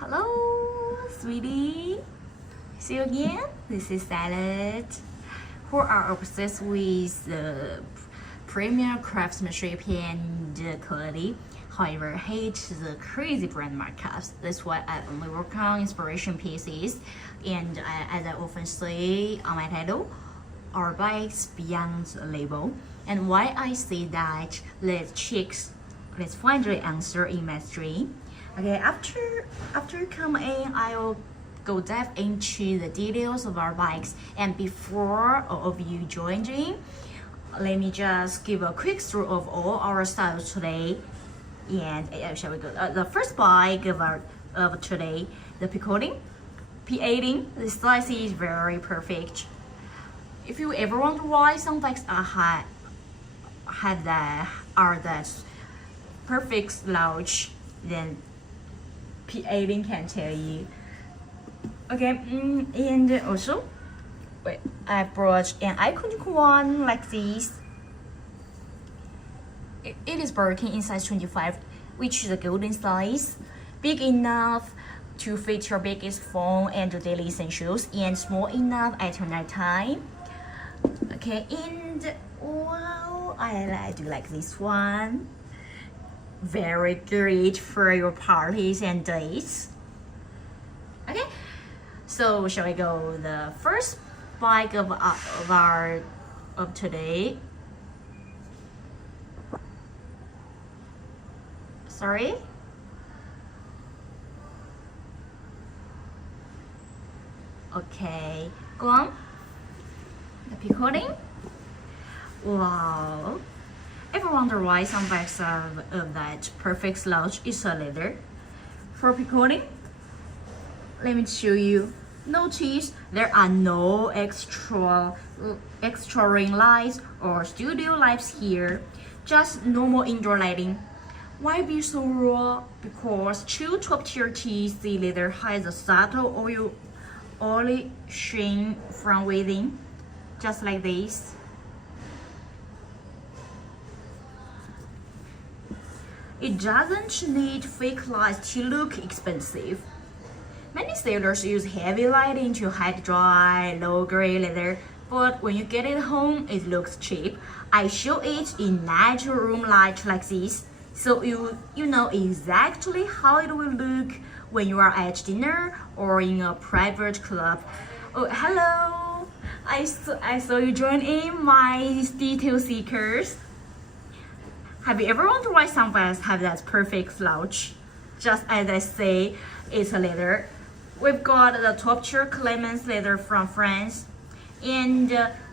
Hello, sweetie. See you again. This is Salad, who are obsessed with the premium craftsmanship and quality. However, hate the crazy brand markups. That's why I only work on inspiration pieces. And as I often say on my title, our bikes beyond the label. And why I say that, let's find the answer in mastery. Okay, after come in, I will go dive into the details of our bikes. And before all of you join in, let me just give a quick through of all our styles today. And shall we go? The first bike of today, the P-coating, P18. The size is very perfect. If you ever wonder why some bikes are that perfect slouch, then P18 can tell you. Okay, and also, wait, I brought an iconic one like this. It is Birkin in size 25, which is a golden size, big enough to fit your biggest phone and your daily essentials, and small enough at night time. Okay, and wow, I do like this one. Very great for your parties and dates. Okay, so shall we go the first bike of today? Sorry. Okay, go on. The P-coating. Wow. Ever wonder why some bikes are of that perfect slouch is a leather? For P-coating, let me show you. Notice there are no extra ring lights or studio lights here, just normal indoor lighting. Why be so raw? Because true top-tier TC leather has a subtle oily sheen from within, just like this. It doesn't need fake lights to look expensive. Many sellers use heavy lighting to hide dry, low-grade leather, but when you get it home, it looks cheap. I show it in natural room light like this, so you know exactly how it will look when you are at dinner or in a private club. Oh, hello! I saw you join in my detail seekers. Have you ever wondered why some bikes have that perfect slouch? Just as I say, it's a leather. We've got the top tier Clemens leather from France, and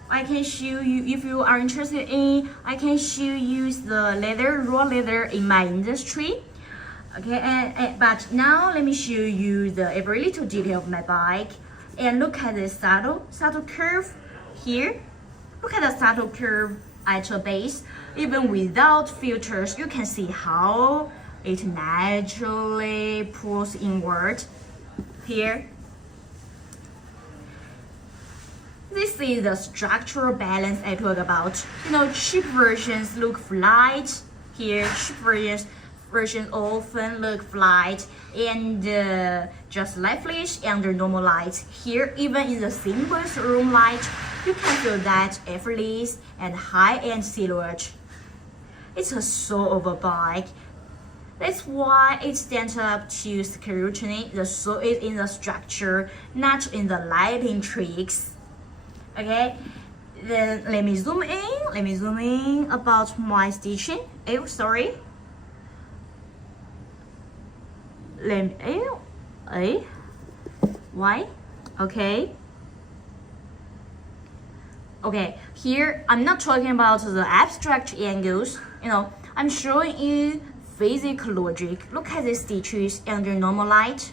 I can show you, if you are interested in, I can show you the raw leather in my industry. Okay, but now let me show you every little detail of my bike. And look at the saddle curve here. Look at the saddle curve at the base. Even without filters, you can see how it naturally pulls inward here. This is the structural balance I talk about. Cheap versions look flat. Here, cheap versions often look flat and just lifeless under normal light. Here, even in the simplest room light, you can feel that effortless and high-end silhouette. It's a soul of a bike. That's why it stands up to scrutiny. The soul is in the structure, not in the lighting tricks. Okay, then let me zoom in about my stitching. Oh, sorry. Why? Okay, here I'm not talking about the abstract angles. I'm showing you physical logic. Look at the stitches under normal light.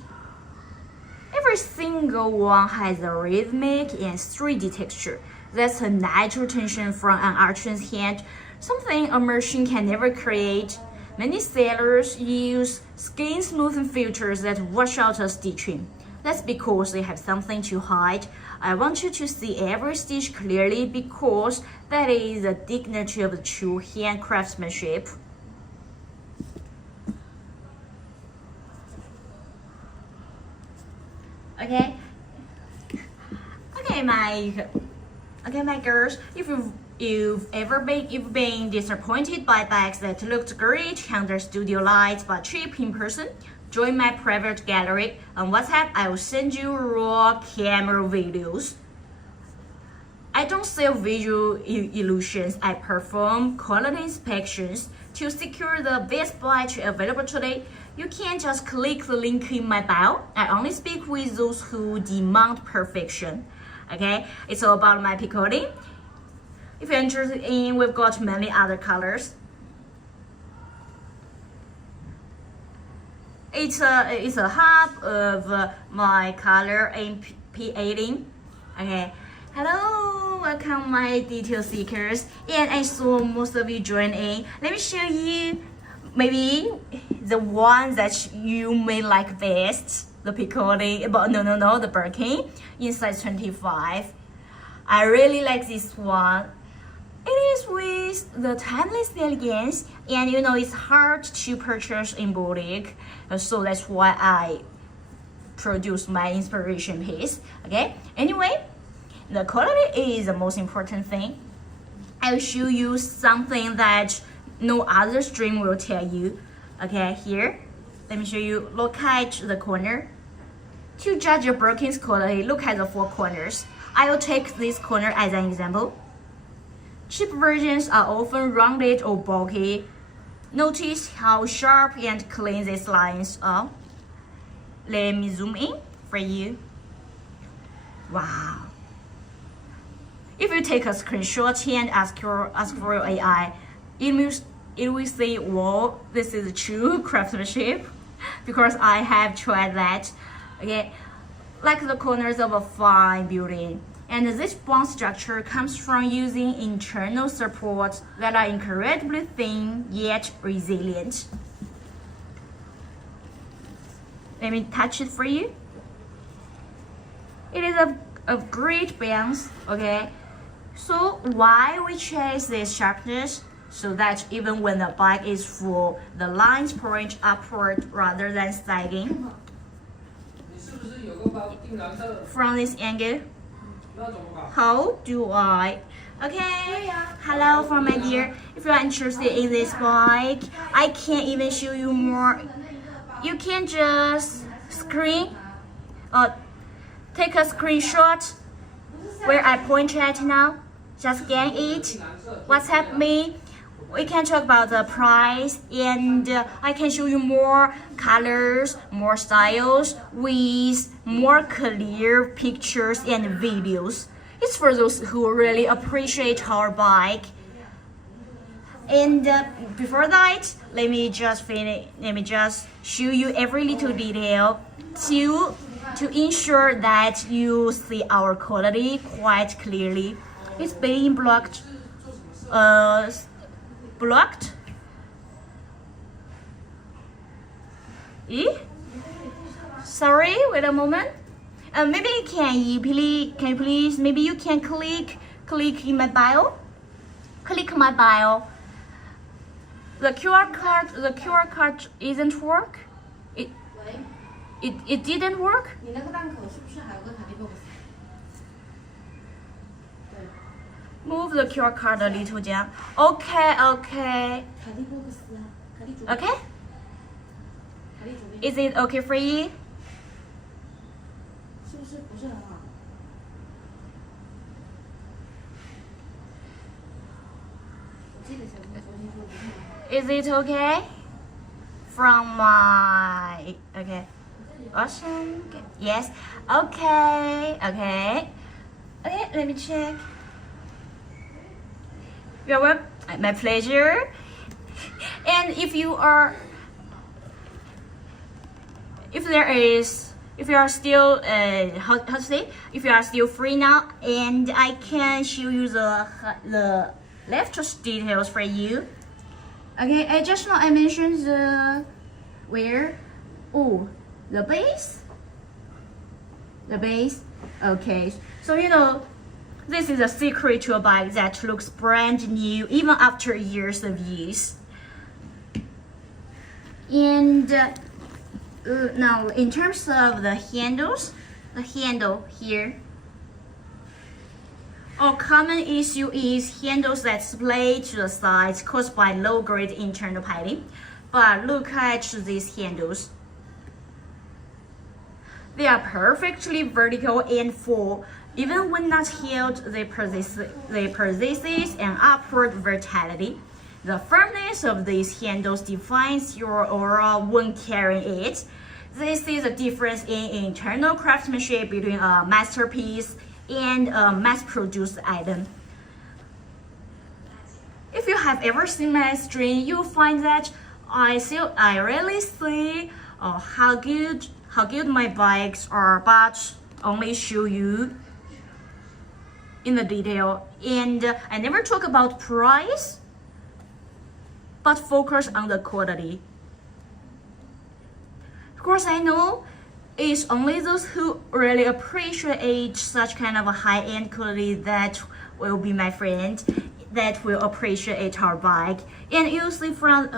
Every single one has a rhythmic and 3D texture. That's a natural tension from an artisan's hand, something a machine can never create. Many sellers use skin smoothing filters that wash out the stitching. That's because they have something to hide. I want you to see every stitch clearly because that is the dignity of the true hand craftsmanship. Okay. My girls, if you've been disappointed by bikes that looked great under studio lights but cheap in person, join my private gallery on WhatsApp. I will send you raw camera videos. I don't sell visual illusions. I perform quality inspections to secure the best bike available today. You can't just click the link in my bio. I only speak with those who demand perfection. Okay, it's all about my picoting. If you're interested in, we've got many other colors. It's a hub of my color in P18. Okay, hello, welcome my detail seekers. And I saw most of you join in. Let me show you maybe the one that you may like best. The picoting, but no, the Birkin in size 25. I really like this one. It is with the timeless elegance, and you know it's hard to purchase in boutique, so that's why I produce my inspiration piece. Okay. Anyway, the quality is the most important thing. I'll show you something that no other stream will tell you. Okay, here. Let me show you. Look at the corner. To judge your Birkin's quality, look at the four corners. I will take this corner as an example. Cheap versions are often rounded or bulky. Notice how sharp and clean these lines are. Let me zoom in for you. Wow. If you take a screenshot and ask for your AI, it will say, "Wow, this is true craftsmanship," because I have tried that. Okay, like the corners of a fine building. And this bond structure comes from using internal supports that are incredibly thin yet resilient. Let me touch it for you. It is of great balance. Okay, so why we chase this sharpness? So that even when the bike is full, the lines point upward rather than sagging. From this angle, how do I? Okay, hello for my dear. If you are interested in this bike, I can't even show you more. You can just take a screenshot where I point at now. Just scan it. WhatsApp me. We can talk about the price, and I can show you more colors, more styles with more clear pictures and videos. It's for those who really appreciate our bike. And before that, let me just show you every little detail to ensure that you see our quality quite clearly. It's being blocked. Sorry, wait a moment. Maybe can you please maybe you can click in my bio. Click my bio. The QR code isn't work. It didn't work. Move the QR code a little down. Okay. Okay? Is it okay for you? Is it okay? From my... Okay. Awesome. Okay. Yes. Okay, let me check. You're welcome. My pleasure. And if you are still if you are still free now, and I can show you the left details for you. Okay, I mentioned the the base. Okay, so you know, this is a secret to a bike that looks brand new even after years of use. And now in terms of the handles, the handle here. A common issue is handles that splay to the sides caused by low-grade internal piping. But look at these handles. They are perfectly vertical and full. Even when not held, they possess an upward verticality. The firmness of these handles defines your aura when carrying it. This is a difference in internal craftsmanship between a masterpiece and a mass-produced item. If you have ever seen my stream, you'll find that I rarely say how good my bikes are, but only show you in the detail. And I never talk about price, but focus on the quality. Of course, I know it's only those who really appreciate such kind of a high-end quality that will be my friend, that will appreciate our bike. And you see from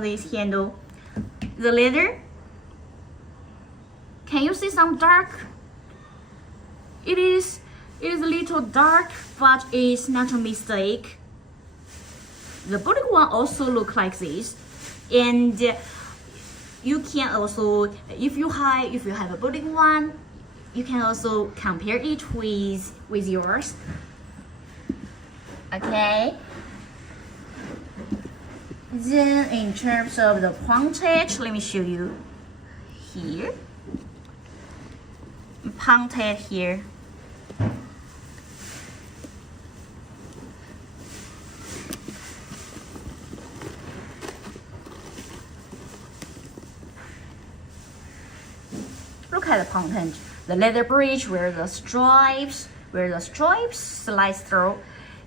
this handle, the leather. Can you see some dark? It is a little dark, but it's not a mistake. The boutique one also look like this, and you can also, if you have a boutique one, you can also compare it with yours. Okay. Then in terms of the pointage, let me show you here. Pointed here. Look at the pointage. The leather bridge where the stripes slice through.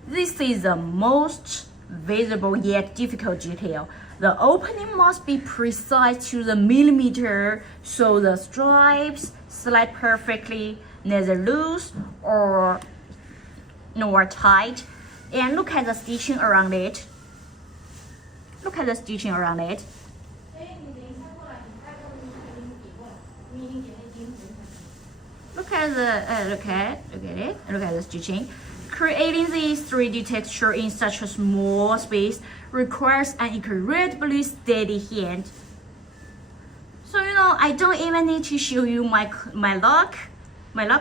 This is the most visible yet difficult detail. The opening must be precise to the millimeter so the stripes slide perfectly, neither loose nor tight. And look at the stitching around it. Look at the stitching around it. Look at the stitching. Creating this 3D texture in such a small space requires an incredibly steady hand. So I don't even need to show you my lock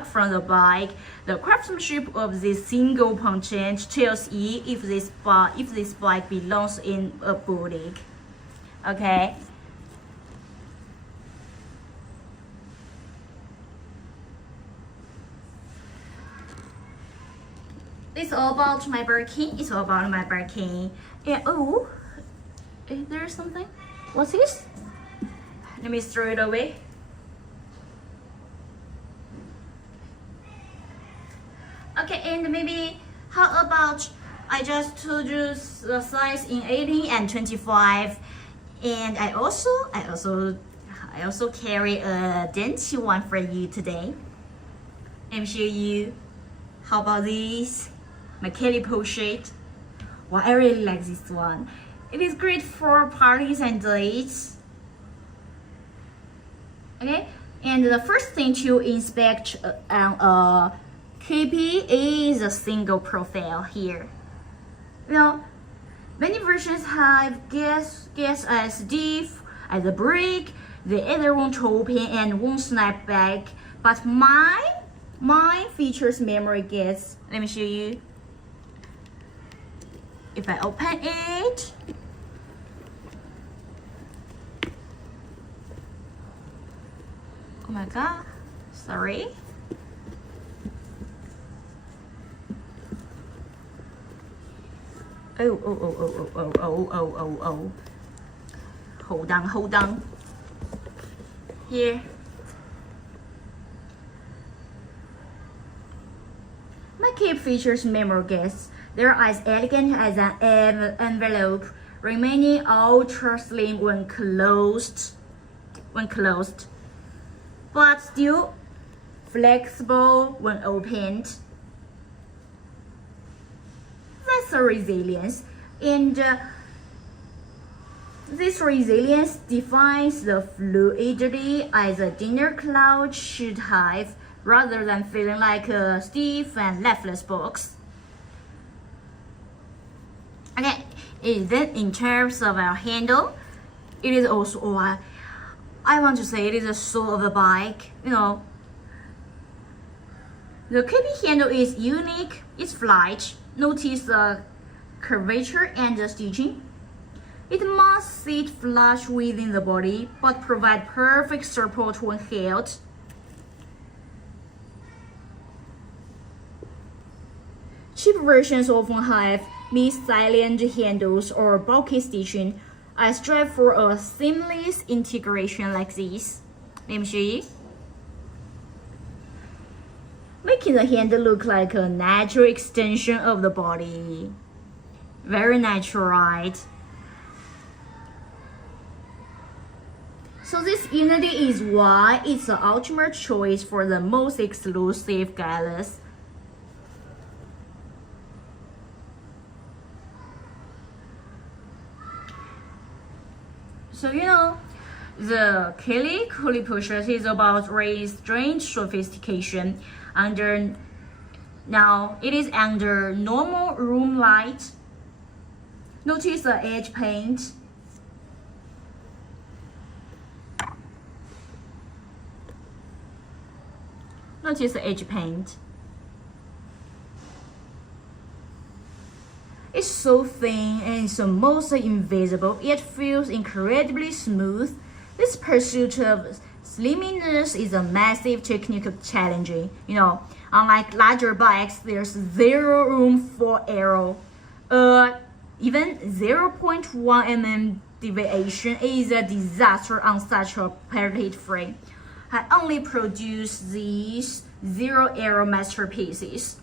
from the bike. The craftsmanship of this single pointage tells you if this bike belongs in a boutique. Okay. It's all about my Birkin. It's all about my Birkin. And oh, is there something? What's this? Let me throw it away. Okay, and maybe how about I just told you the size in 18 and 25, and I also carry a dainty one for you today. Let me show you. How about this? My Kelly pochette. Well, I really like this one. It is great for parties and dates. Okay, and the first thing to inspect on a KP is a single profile here. Many versions have gas as diff, as a brick. The other won't open and won't snap back. But mine features memory gas. Let me show you. If I open it, oh my god, sorry. Oh. Hold on. Here. My kit features memory gas. They're as elegant as an envelope, remaining ultra slim when closed, but still flexible when opened. That's a resilience, and This resilience defines the fluidity as a dinner cloud should have, rather than feeling like a stiff and lifeless box. Okay, then in terms of our handle, it is also, I want to say it is a soul of a bike. The KP handle is unique, it's flat. Notice the curvature and the stitching. It must sit flush within the body, but provide perfect support when held. Cheap versions often have misaligned handles or bulky stitching. I strive for a seamless integration like this. Let me show you. Making the handle look like a natural extension of the body. Very natural, right? So this unity is why it's the ultimate choice for the most exclusive galas. So the Kelly Coolie Pushers is about restrained sophistication. Now it is under normal room light. Notice the edge paint. Notice the edge paint. It's so thin and it's almost invisible, yet feels incredibly smooth. This pursuit of slimminess is a massive technical challenge. Unlike larger bikes, there's zero room for error. Even 0.1 mm deviation is a disaster on such a petite frame. I only produce these zero error masterpieces.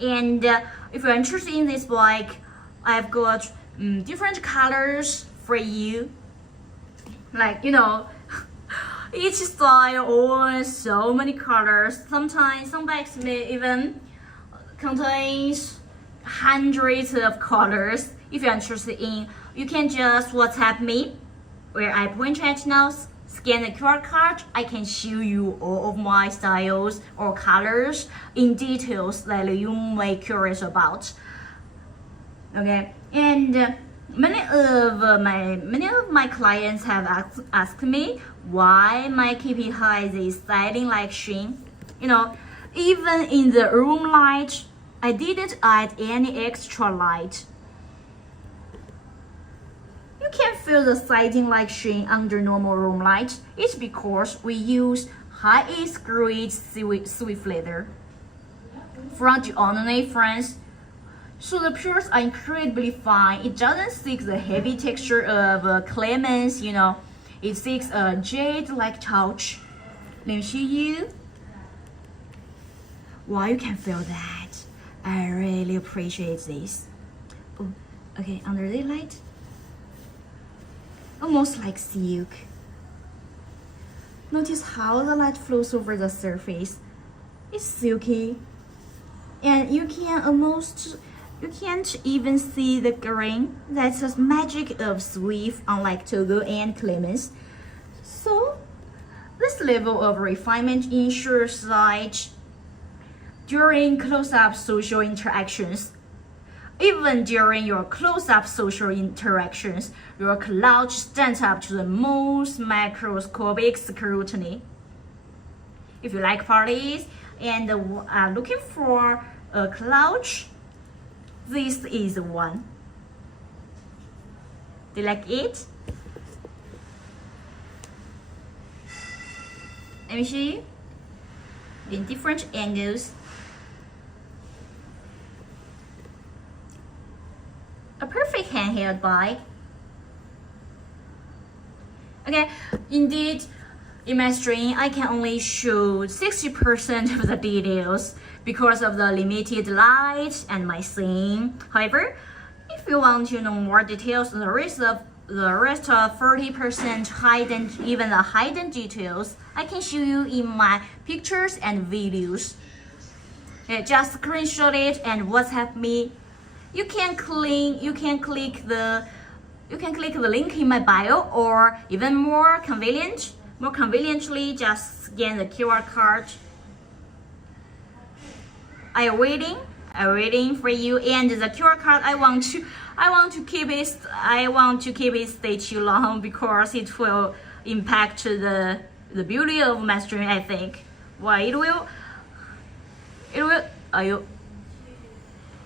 And if you're interested in this bike, I've got different colors for you. Each style owns so many colors. Sometimes some bikes may even contain hundreds of colors. If you're interested in, you can just WhatsApp me, where I point at now. Scan the QR code. I can show you all of my styles or colors in details that you may be curious about. Okay, and many of my clients have asked me why my KP has a styling-like sheen. Even in the room light, I didn't add any extra light. You can feel the siding-like sheen under normal room light. It's because we use high-edge grade swift leather from the ornate frames. So the pures are incredibly fine. It doesn't seek the heavy texture of clemens, It seeks a jade-like touch. Let me show you. Wow, you can feel that. I really appreciate this. Oh, okay, under the light. Almost like silk. Notice how the light flows over the surface. It's silky. And you can't even see the grain. That's the magic of Swift, unlike Togo and Clemens. So, this level of refinement ensures that during close-up social interactions, even during your close-up social interactions, your cloud stands up to the most microscopic scrutiny. If you like parties and are looking for a cloud, this is the one. Do you like it? Let me show you in different angles. A perfect handheld bike. Okay, indeed, in my stream, I can only show 60% of the details because of the limited light and my scene. However, if you want to know more details, the rest of 40% hidden, even the hidden details, I can show you in my pictures and videos. Okay, just screenshot it and WhatsApp me. You can click you can click the link in my bio, or even more conveniently, just scan the QR code. I'm waiting for you. And the QR code, I want to keep it stay too long because it will impact the beauty of my stream. I think, well, it will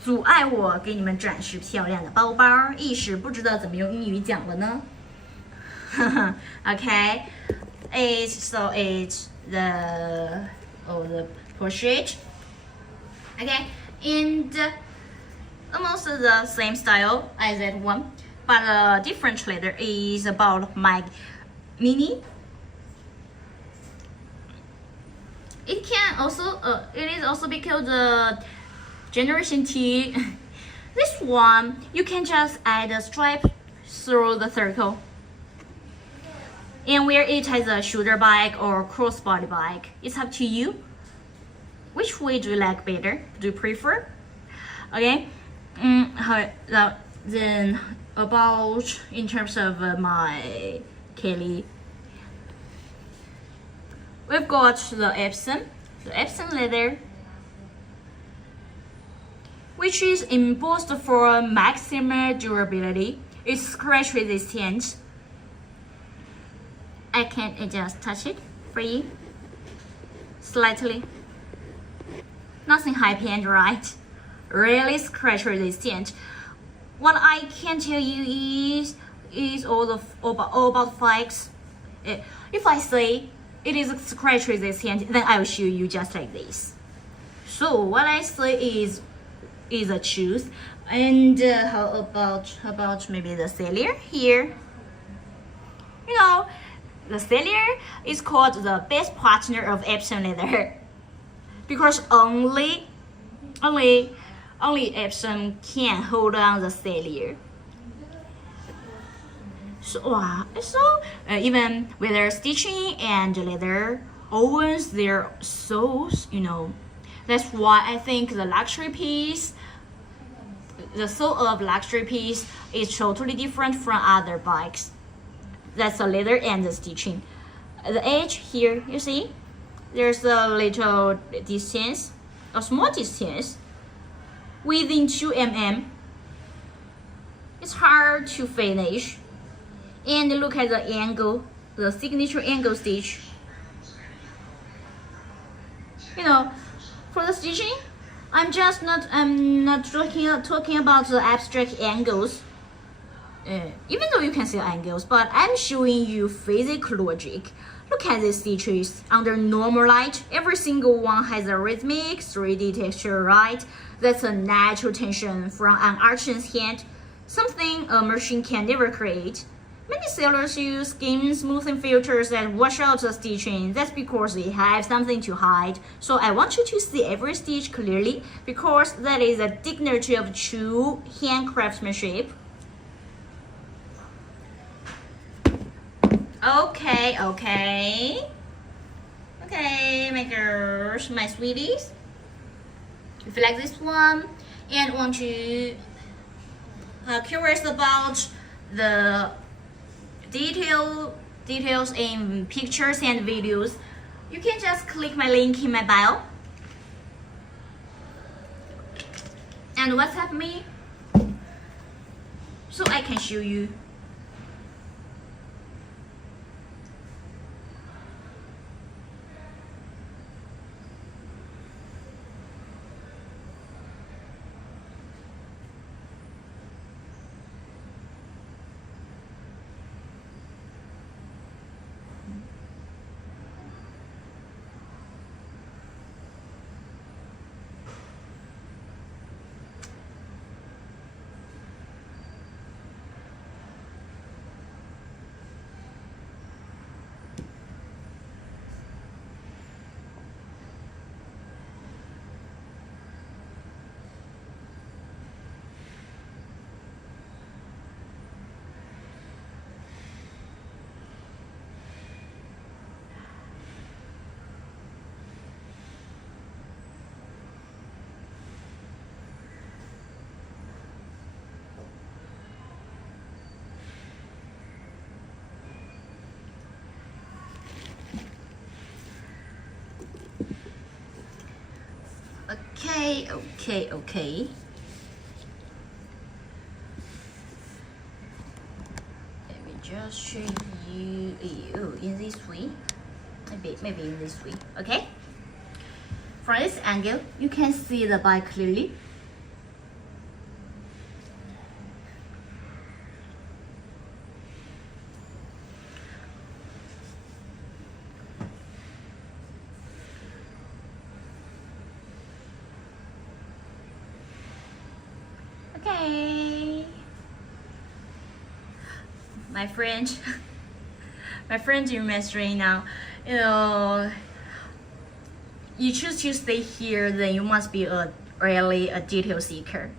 阻碍我给你们展示漂亮的包包，一时不知道怎么用英语讲了呢。Okay, it's the portrait. Okay, and almost the same style as that one, but a different letter is about my mini. It is also because the Generation T. This one, you can just add a stripe through the circle. And where it has a shoulder bag or crossbody bag, it's up to you. Which way do you like better? Do you prefer? Okay. Then about in terms of my Kelly, we've got the Epson leather, which is embossed for maximum durability. It's scratch resistant. I can just touch it for you slightly. Nothing high-end, right? Really scratch resistant. What I can tell you is all about facts. If I say it is scratch resistant, then I will show you just like this. So what I say is a truth. And how about maybe the cellular here? You know, the cellular is called the best partner of Epson leather because only Epson can hold on the cellular. So even with their stitching and leather owens their souls, you know. That's why I think the soul of luxury piece is totally different from other bikes. That's the leather and the stitching. The edge here, you see, there's a little distance, a small distance within 2 mm. It's hard to finish. And look at the angle, the signature angle stitch. You know, for the stitching, I'm not talking about the abstract angles. Even though you can see angles, but I'm showing you physical logic. Look at these stitches. Under normal light, every single one has a rhythmic 3D texture, right? That's a natural tension from an artisan's hand, something a machine can never create. Many sellers use skin smoothing filters that wash out the stitching. That's because they have something to hide. So I want you to see every stitch clearly because that is a dignity of true hand craftsmanship. Okay, my girls, my sweeties. If you like this one and want to curious about the details in pictures and videos, you can just click my link in my bio and WhatsApp me so I can show you. Okay. Let me just show you in this way. Maybe in this way. Okay. From this angle, you can see the bike clearly. Okay. My friend, in mastering now, you choose to stay here, then you must be really a detail seeker.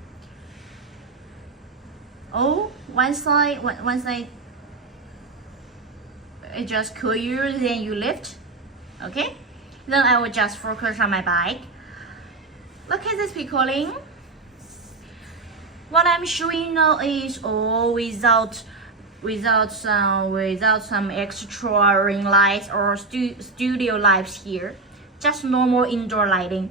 Oh, one side, it just cool you, then you lift. Okay, then I will just focus on my bike. Look at this picoling. What I'm showing now is all without some extra ring lights or studio lights here. Just normal indoor lighting.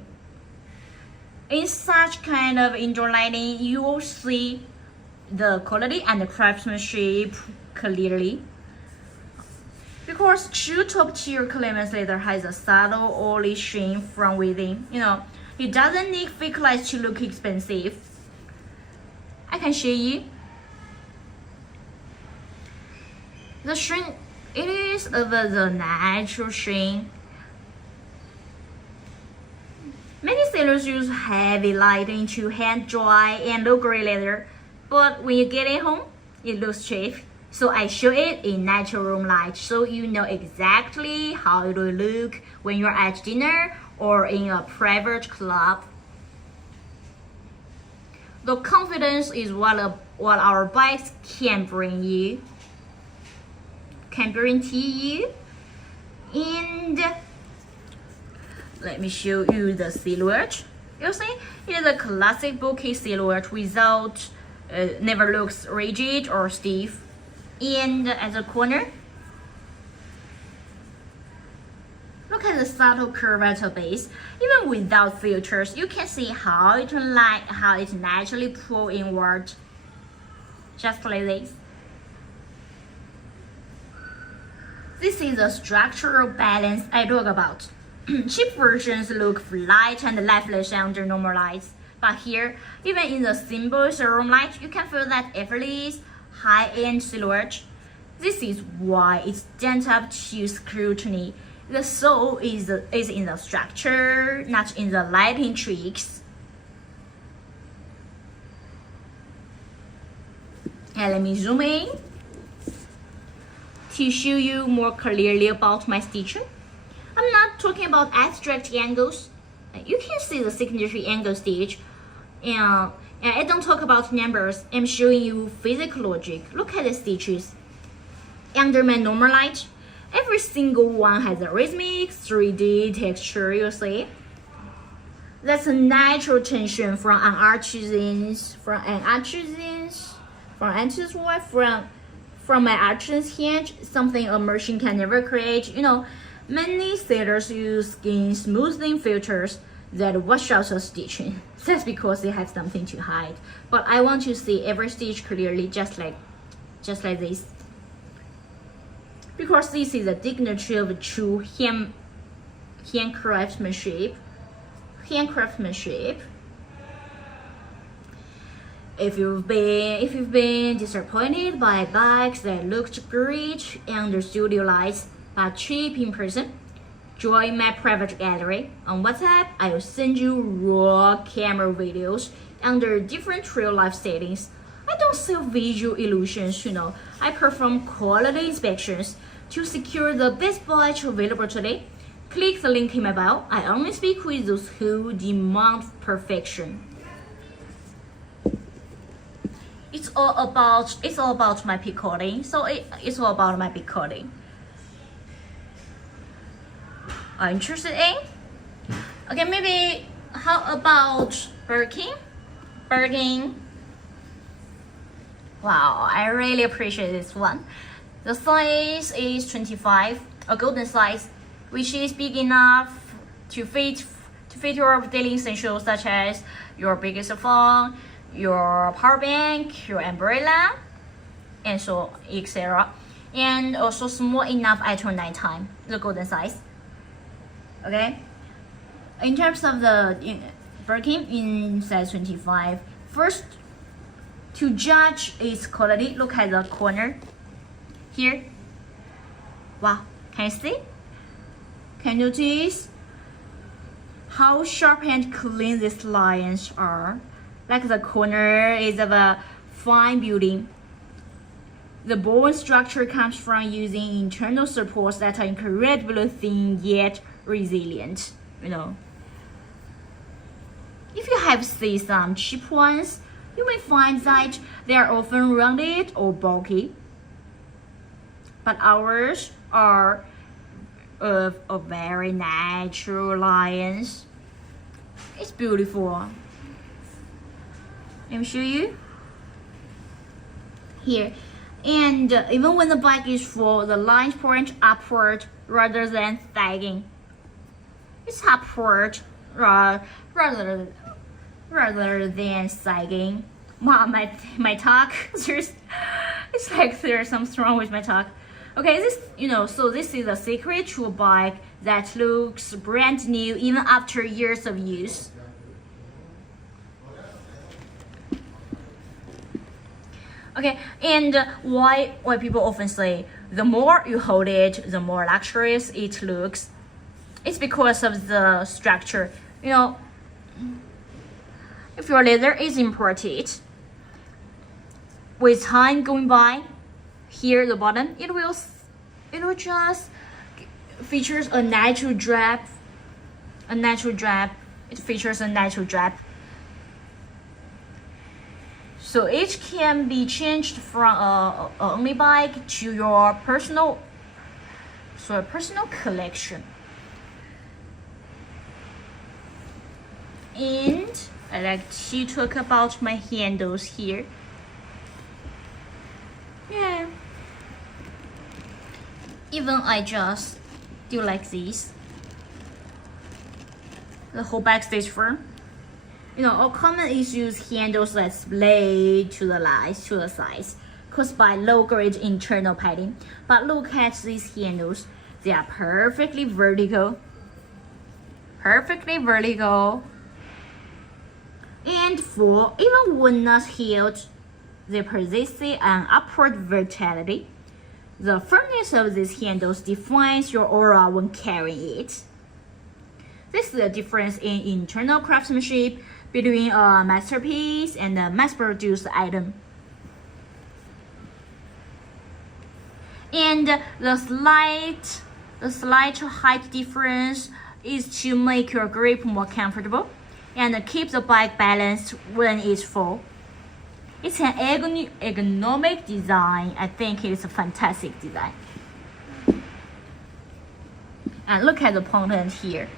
In such kind of indoor lighting, you will see the quality and the craftsmanship clearly. Because true top-tier clearance leather has a subtle oily sheen from within. It doesn't need fake lights to look expensive. I can show you. The sheen, it is of the natural sheen. Many sailors use heavy lighting to hand dry and low-grade leather, but when you get it home, it looks cheap. So I show it in natural room light, so you know exactly how it will look when you're at dinner or in a private club. The confidence is what our bikes can bring you, can guarantee you. And let me show you the silhouette. You see, it is a classic bouquet silhouette without, never looks rigid or stiff. And at the corner, look at the subtle curve at the base. Even without filters, you can see how it naturally pulls inward, just like this. This is the structural balance I talk about. Cheap versions look flat and lifeless under normal lights, but here, even in the simple room light, you can feel that effortless, high-end silhouette. This is why it stands up to scrutiny. The soul is in the structure, not in the lighting tricks. And let me zoom in to show you more clearly about my stitching. I'm not talking about abstract angles. You can see the secondary angle stitch. And I don't talk about numbers. I'm showing you physical logic. Look at the stitches. Under my normal light, every single one has a rhythmic 3D texture, you see. That's a natural tension from an artisan's hand, something a machine can never create. Many sailors use skin smoothing filters that wash out the stitching. That's because they have something to hide. But I want to see every stitch clearly, just like this. Because this is the dignity of true hand craftsmanship. If you've been disappointed by bikes that looked great under studio lights but cheap in person, join my private gallery. On WhatsApp, I will send you raw camera videos under different real life settings. I don't sell visual illusions, I perform quality inspections to secure the best bike available today. Click the link in my bio. I only speak with those who demand perfection. It's all about my picoting. So it's all about my picoting. Are you interested in? Okay, maybe how about Birkin? Wow, I really appreciate this one. The size is 25, a golden size, which is big enough to fit fit your daily essentials such as your biggest phone, your power bank, your umbrella, and so etc. And also small enough at your nighttime, the golden size. Okay. In terms of the Birkin in size 25, first to judge its quality, look at the corner here. Wow, can you see? Can you notice how sharp and clean these lines are? Like the corner is of a fine building. The bone structure comes from using internal supports that are incredibly thin yet resilient. You know, if you have seen some cheap ones, you may find that they are often rounded or bulky. But ours are of a very natural lines. It's beautiful. Let me show you here. And even when the bike is full, the lines point upward rather than sagging. It's upward rather than sagging. Wow, my talk, it's like there's something wrong with my talk. Okay, so this is a secret to a bike that looks brand new even after years of use. Okay, and why people often say the more you hold it, the more luxurious it looks. It's because of the structure. You know, if your leather is imported, with time going by, here at the bottom, it will just features a natural drap. It features a natural drap. So it can be changed from a only bike to your personal collection. And I like to talk about my handles here. Yeah. Even I just do like this. The whole bike stays firm. You know, all common issues handles that splay to the sides, caused by low-grade internal padding. But look at these handles; they are perfectly vertical. And full, even when not heeled, they possess an upward verticality. The firmness of these handles defines your aura when carrying it. This is the difference in internal craftsmanship between a masterpiece and a mass-produced item. And the slight height difference is to make your grip more comfortable and keep the bike balanced when it's full. It's an ergonomic design. I think it's a fantastic design. And look at the ponton here,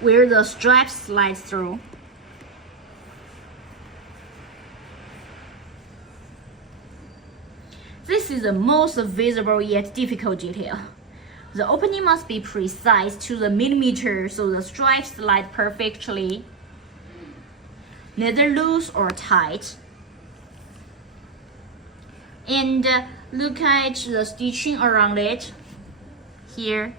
where the strap slides through. This is the most visible yet difficult detail. The opening must be precise to the millimeter so the stripes slide perfectly, neither loose or tight. And look at the stitching around it here,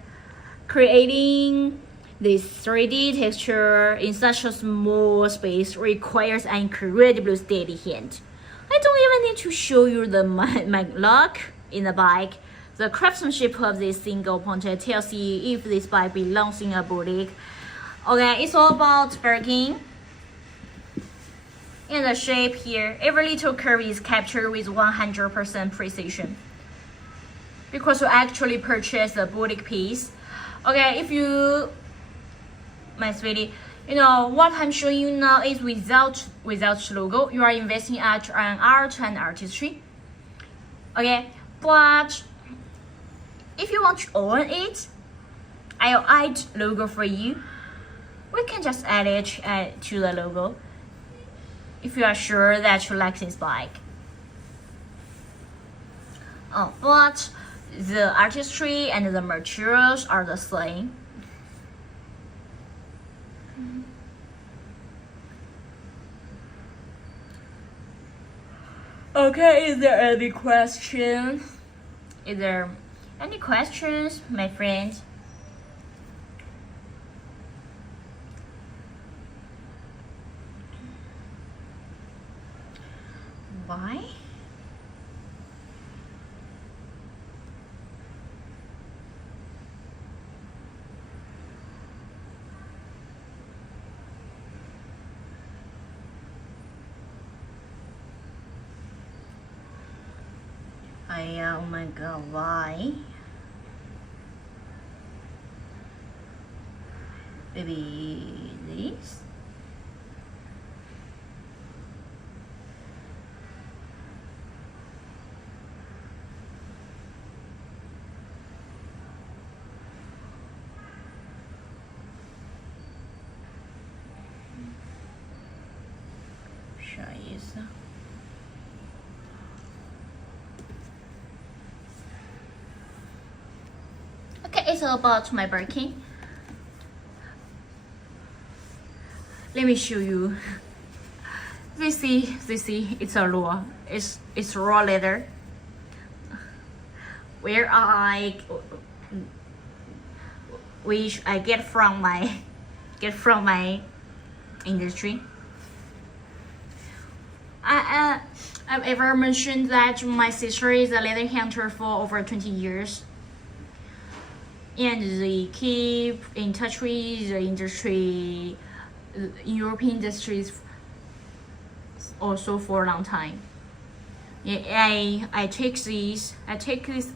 creating this 3D texture in such a small space requires an incredibly steady hand. I don't even need to show you the lock in the bike. The craftsmanship of this single ponton tells you if this bike belongs in a boutique. Okay, it's all about Birkin. And the shape here, every little curve is captured with 100% precision, because you actually purchase a boutique piece. Okay, if you, my sweetie, you know what I'm showing you now is without logo. You are investing at an art and artistry. Okay, but if you want to own it, I'll add logo for you. We can just add it to the logo if you are sure that you like this bike. But the artistry and the materials are the same. Okay, is there any questions? Is there any questions, my friends? Why? Oh my god, why? Maybe this? Scheiße. Okay, it's about my Birkin. Let me show you. This see, it's a raw. It's raw leather. Which I get from my industry. I've ever mentioned that my sister is a leather hunter for over 20 years. And they keep in touch with the industry, European industries also for a long time. Yeah, I take this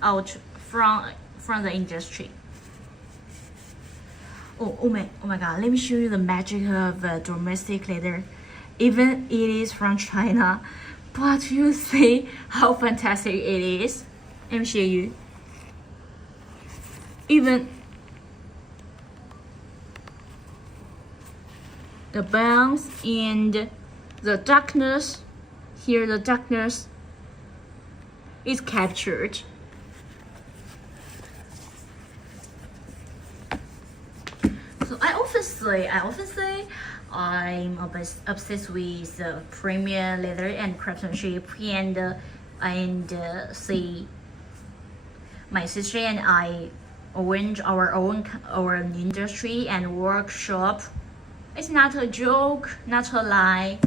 out from the industry. Oh my god, let me show you the magic of domestic leather. Even it is from China, but you see how fantastic it is. Let me show you. Even the bounce and the darkness, here the darkness is captured. So I often say I'm obsessed with premium leather and craftsmanship, and see my sister and I arrange our industry and workshop. It's not a joke, not a lie.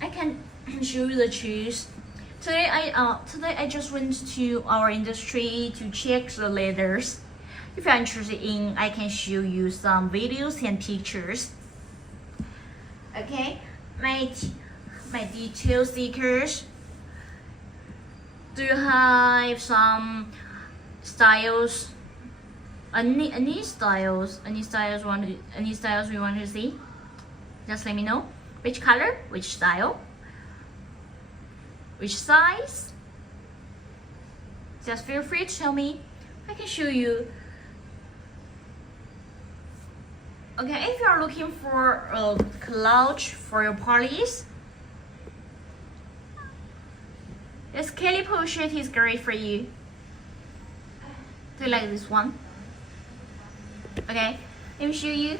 I can show you the truth. Today I just went to our industry to check the leathers. If you're interested in, I can show you some videos and pictures. Okay, my detail stickers. Do you have some styles? Any styles we want to see? Just let me know which color, which style, which size. Just feel free to tell me. I can show you. Okay, if you are looking for a clutch for your parties, this Kelly pochette is great for you. Do you like this one? Okay, let me show you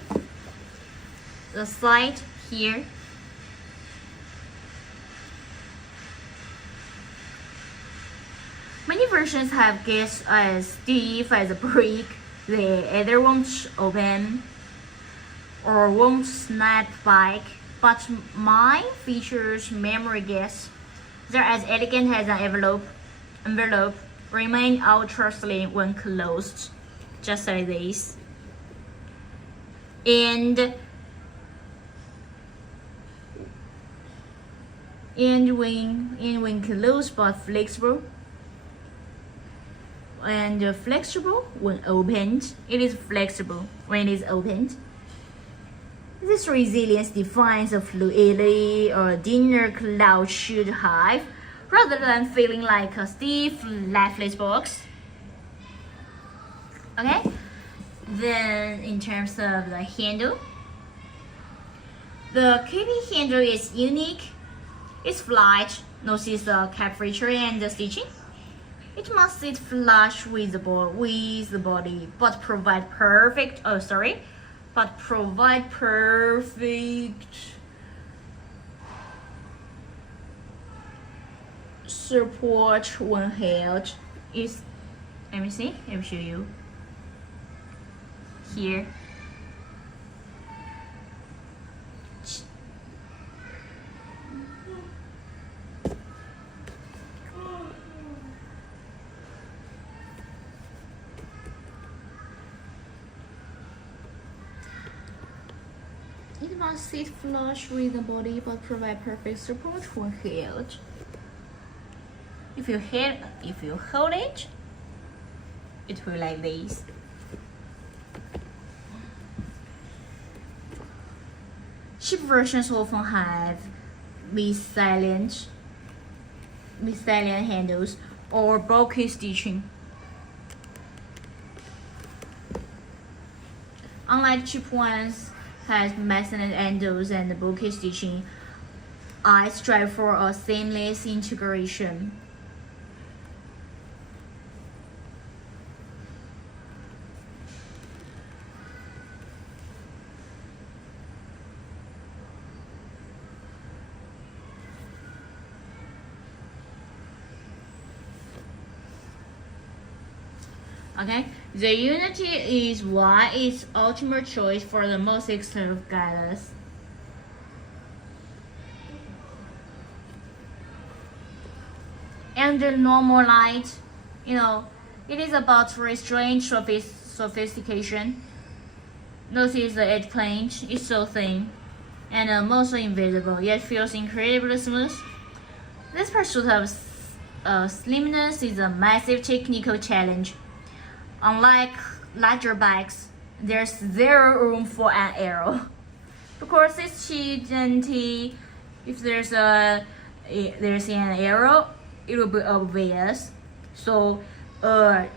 the side here. Many versions have gets as stiff as a brick. They either won't open or won't snap back, but mine features memory gas. They're as elegant as an envelope, remain ultra slim when closed, just like this. And when closed but flexible. And flexible when opened. It is flexible when it is opened. This resilience defines the fluidity or dinner cloud should have, rather than feeling like a stiff, lifeless box. Okay? Then in terms of the handle, the KB handle is unique. It's flat, notice the cap feature and the stitching. It must sit flush with the body, but provide but provide perfect support when held. Is, let me see, let me show you. Here. It must sit flush with the body but provide perfect support when held. If you hold it, it will like this. Cheap versions often have misaligned handles or bulky stitching. Unlike cheap ones has misaligned handles and bulky stitching, I strive for a seamless integration. Okay, the Unity is why it's ultimate choice for the most expensive guidance. And the normal light, it is about restrained sophistication. Notice the edge plane is so thin and mostly invisible, yet feels incredibly smooth. This pursuit of slimness is a massive technical challenge. Unlike larger bikes, there's zero room for an error. Because it's cheap and if there's an error, it will be obvious. So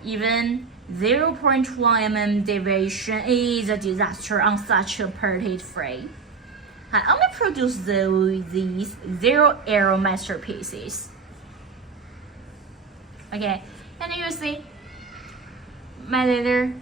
even 0.1 mm deviation is a disaster on such a petite frame. I only produce these zero error masterpieces. Okay, and you see my leather